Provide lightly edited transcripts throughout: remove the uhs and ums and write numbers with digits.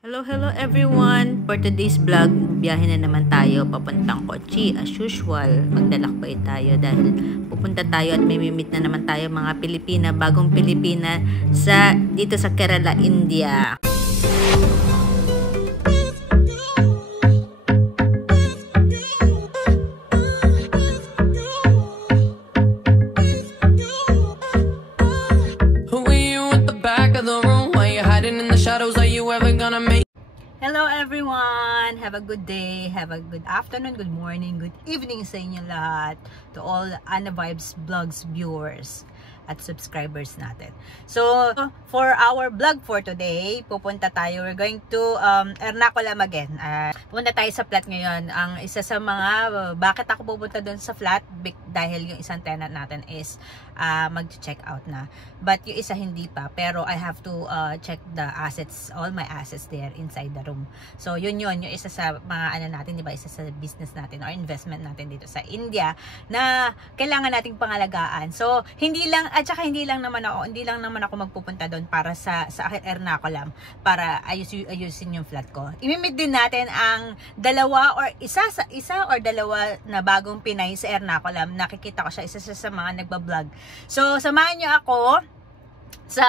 Hello everyone! For today's vlog, biyahe na naman tayo papuntang Kochi. As usual, maglalakbay tayo dahil pupunta tayo at may meet na naman tayo mga Pilipina, bagong Pilipina dito sa Kerala, India. Hello everyone! Have a good day, have a good afternoon, good morning, good evening sa inyo lahat. To all Anna Vibes Vlogs viewers at subscribers natin. So, for our vlog for today, pupunta tayo. We're going to Ernakulam again. Pupunta tayo sa flat ngayon. Ang isa sa mga, bakit ako pupunta doon sa flat? Dahil yung isang tenant natin is mag-check out na. But yung isa hindi pa. Pero I have to check the assets, all my assets there inside the room. So, yun. Yung isa sa mga ano natin, di ba? Isa sa business natin or investment natin dito sa India na kailangan nating pangalagaan. So, hindi lang naman ako magpupunta doon para sa Ernakulam para ayusin yung flat ko. Imimit din natin ang isa or dalawa na bagong Pinay sa Ernakulam. Nakikita ko siya, isa sa mga nagba-vlog. So, samahan niyo ako sa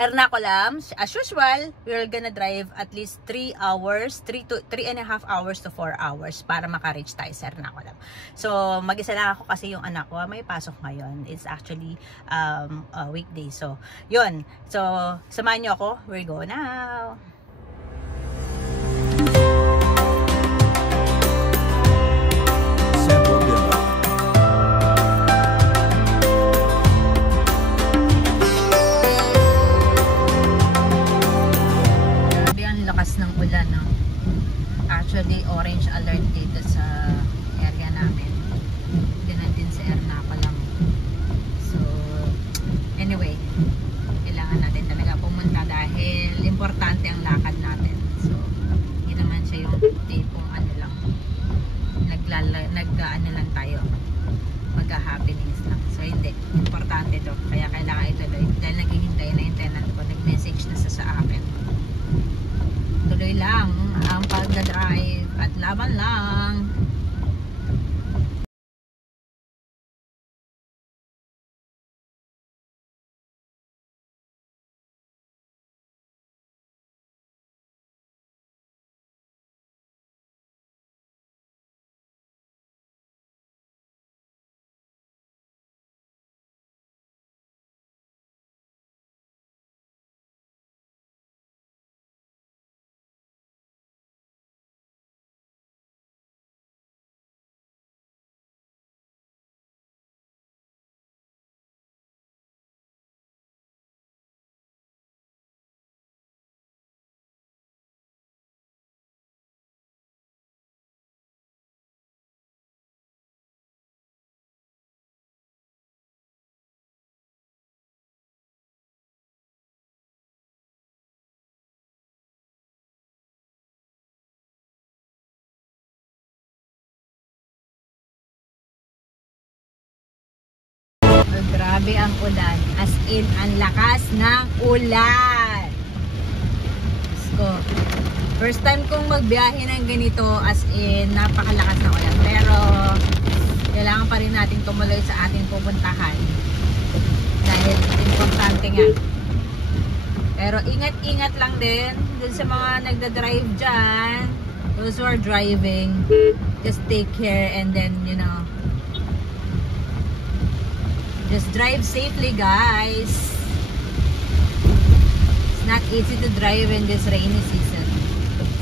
Ernakulam. As usual, we're gonna drive at least 3 hours, 3.5 hours to 4 hours para maka-reach tayo sa Ernakulam. So, mag-isa lang ako kasi yung anak ko may pasok ngayon. It's actually a weekday. So, yun. So, samahan niyo ako. We go now. Ng ulan, no? Actually, orange alert dito sa area namin. Ganun din sa Ernakulam. So, anyway, kailangan natin talaga pumunta dahil importante ang lakad natin. So, hindi naman siya yung tipong ano lang, nag-ano lang tayo, magka-happenings lang. So, hindi. Importante to. Kaya kailangan ituloy. Dahil naghihintay na yung tenant ko, nag-message na sa akin. Tuloy lang ang pagdadrive at laban lang. Grabe ang ulan. As in, ang lakas ng ulan. So, first time kong magbiyahe ng ganito, as in, napakalakas ng ulan. Pero, kailangan pa rin natin tumuloy sa ating pupuntahan. Dahil, importante nga. Pero, ingat-ingat lang din dun sa mga nagda-drive dyan. Those who are driving, just take care and then, you know, just drive safely, guys. It's not easy to drive in this rainy season.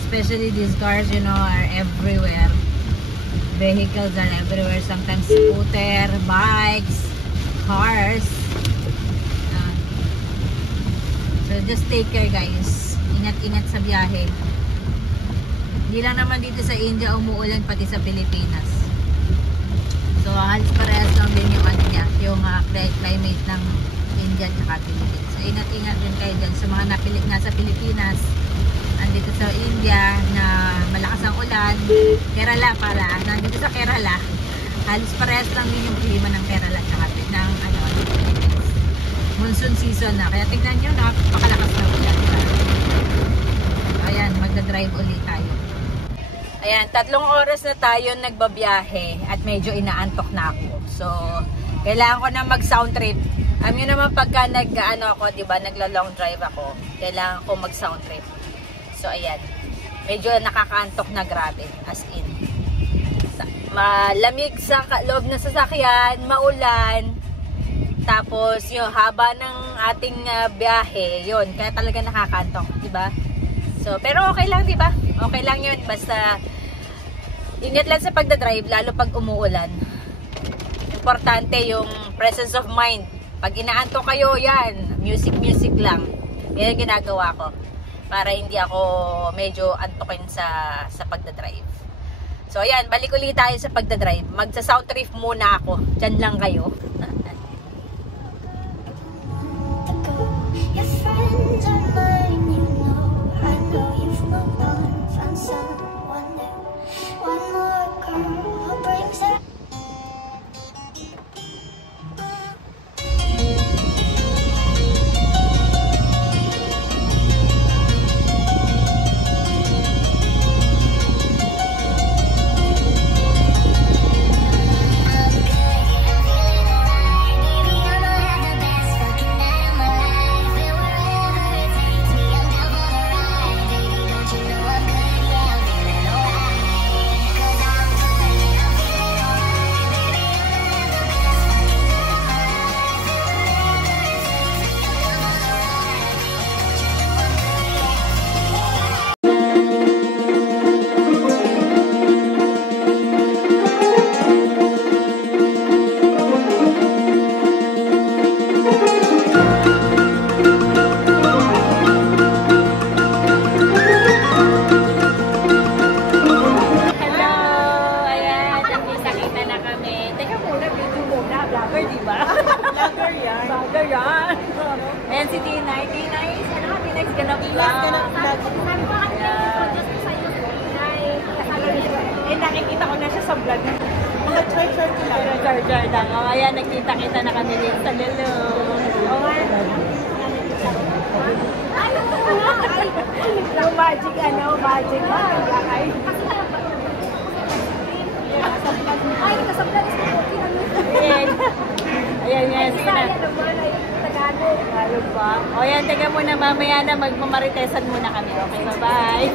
Especially these cars, you know, are everywhere. Vehicles are everywhere. Sometimes scooter, bikes, cars. So just take care, guys. Ingat-ingat sa biyahe. Hindi lang naman dito sa India umuulan, pati sa Pilipinas. So, halos parehas lang din yung ano niya, yung climate ng India at Philippines. So, ingat-ingat din kayo dyan sa mga nasa Pilipinas, andito sa India na malakas ang ulan. Kerala pala, nandito sa Kerala, halos parehas lang din yung klima ng Kerala at ng Philippines. Monsoon season na, kaya tignan nyo, napakalakas ng ulan. Ayan, magdadrive ulit tayo. Ayan, 3 oras na tayo nagbabiyahe at medyo inaantok na ako. So, kailangan ko na mag-sound trip. Alam nyo naman pagka ako, diba, nagla-long drive ako, kailangan ko mag-sound trip. So, ayan. Medyo nakakaantok na grabe. As in. Malamig sa loob ng sasakyan, maulan. Tapos, yung haba ng ating biyahe, yun. Kaya talaga nakakaantok, diba? So, pero okay lang, diba? Okay lang yun. Basta, ingat lang sa pagdadrive, lalo pag umuulan. Importante yung presence of mind. Pag inaantok kayo, yan, music lang. Yan ang ginagawa ko. Para hindi ako medyo antokin sa pagdadrive. So, ayan, balik ulit tayo sa pagdadrive. Magsa-sound trip muna ako. Diyan lang kayo. Ayan si Tinay. Tinay, ano ka? Tinay, ganap lang. Eh, nakikita ko na siya sa vlog. Mga char-char lang. Char-char lang. O, ayan, nagkita-kita na kami dito sa lalo. O, yung magic, magic. Ay, nasa vlog. Ayan, yes. Sige na. Tagalog ba? O yan, taga muna mamaya na magmamaritesan muna kami. Okay, bye-bye.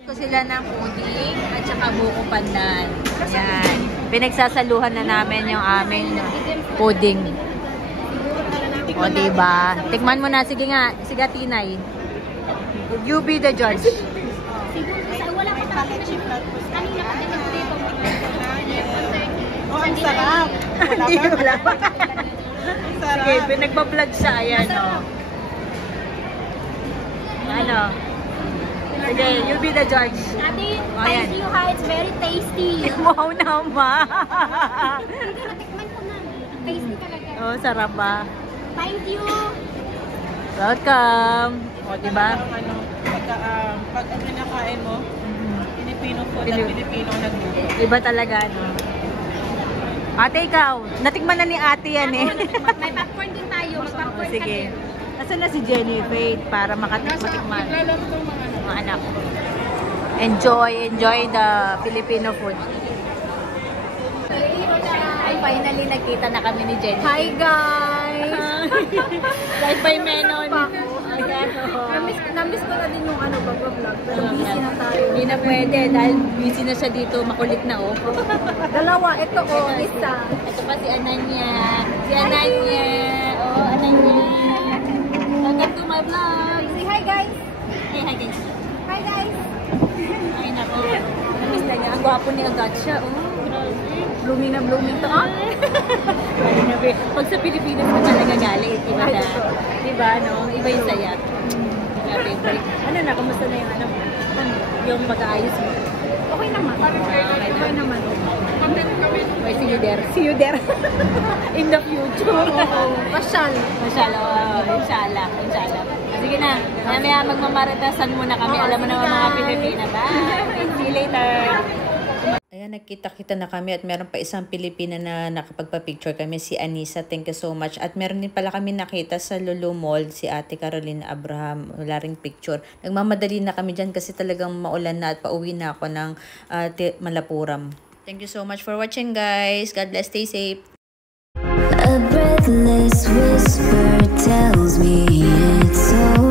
Ito sila ng pudding at saka buko pandan. Yan. Pinagsasaluhan na namin yung aming pudding. O, diba? Tikman mo na. Sige nga. Sige, Tinay. You be the judge. Wala pa tayo na chip lang. Oh, ang sarap. Wala pa. Sige, pinagbablog siya. Ayan, o. Ano? Sige, you be the judge. Ate, thank you ha. It's very tasty. Wow naman. Hindi, natikman ko na. Tasty talaga. Oh, sarap ba? Thank you. Welcome. O, diba? Pag ang kinakain mo, Filipino food at Filipino nagluto. Iba talaga, no? Ate, ikaw. Natikman na ni ate yan, eh. May popcorn din tayo. Mag-popcorn ka Sige. din. Nasaan na si Jenny Faith para matikman? Mga anak. Enjoy the Filipino food. Ay, finally nagkita na kami ni Jenny. Hi guys! Like by Menon. Namiss ko na din yung pag-vlog. Pero busy na tayo. Hindi na pwede dahil busy na siya dito. Makulit na, oh. Dalawa. Ito isa. Ito pa si Ananya. Si Ananya. Oh, Ananya. Welcome to my vlog. Say hi guys! Hey, hi guys. Hi guys! Ay, nako. Namiss na niya. Ang gwapo ni Agatsha. Oh, grabe. Blooming na blooming to. Pag sa Pilipinas ka talaga galit, diba na? Diba, no? Iba yung saya. Grabe, break. Ano na, kumusta na yung yung pag-aayos mo? Okay naman. Okay naman. Content kami. Bye, see you there. See you there. In the future. Pasyal. Masyala, inshallah. Inshallah. Sige na, mamaya magmamaritasan muna kami. Alam mo naman mga Pilipina. Bye. See you later. Ayan, Ayan, nagkita-kita na kami at meron pa isang Pilipina na nakapagpa-picture kami, si Anissa. Thank you so much. At meron din pala kami nakita sa Lulu Mall, si Ate Caroline Abraham. Wala ring picture. Nagmamadali na kami dyan kasi talagang maulan na at pauwi na ako ng Malapuram. Thank you so much for watching, guys. God bless. Stay safe. A breathless whisper tells me it's over.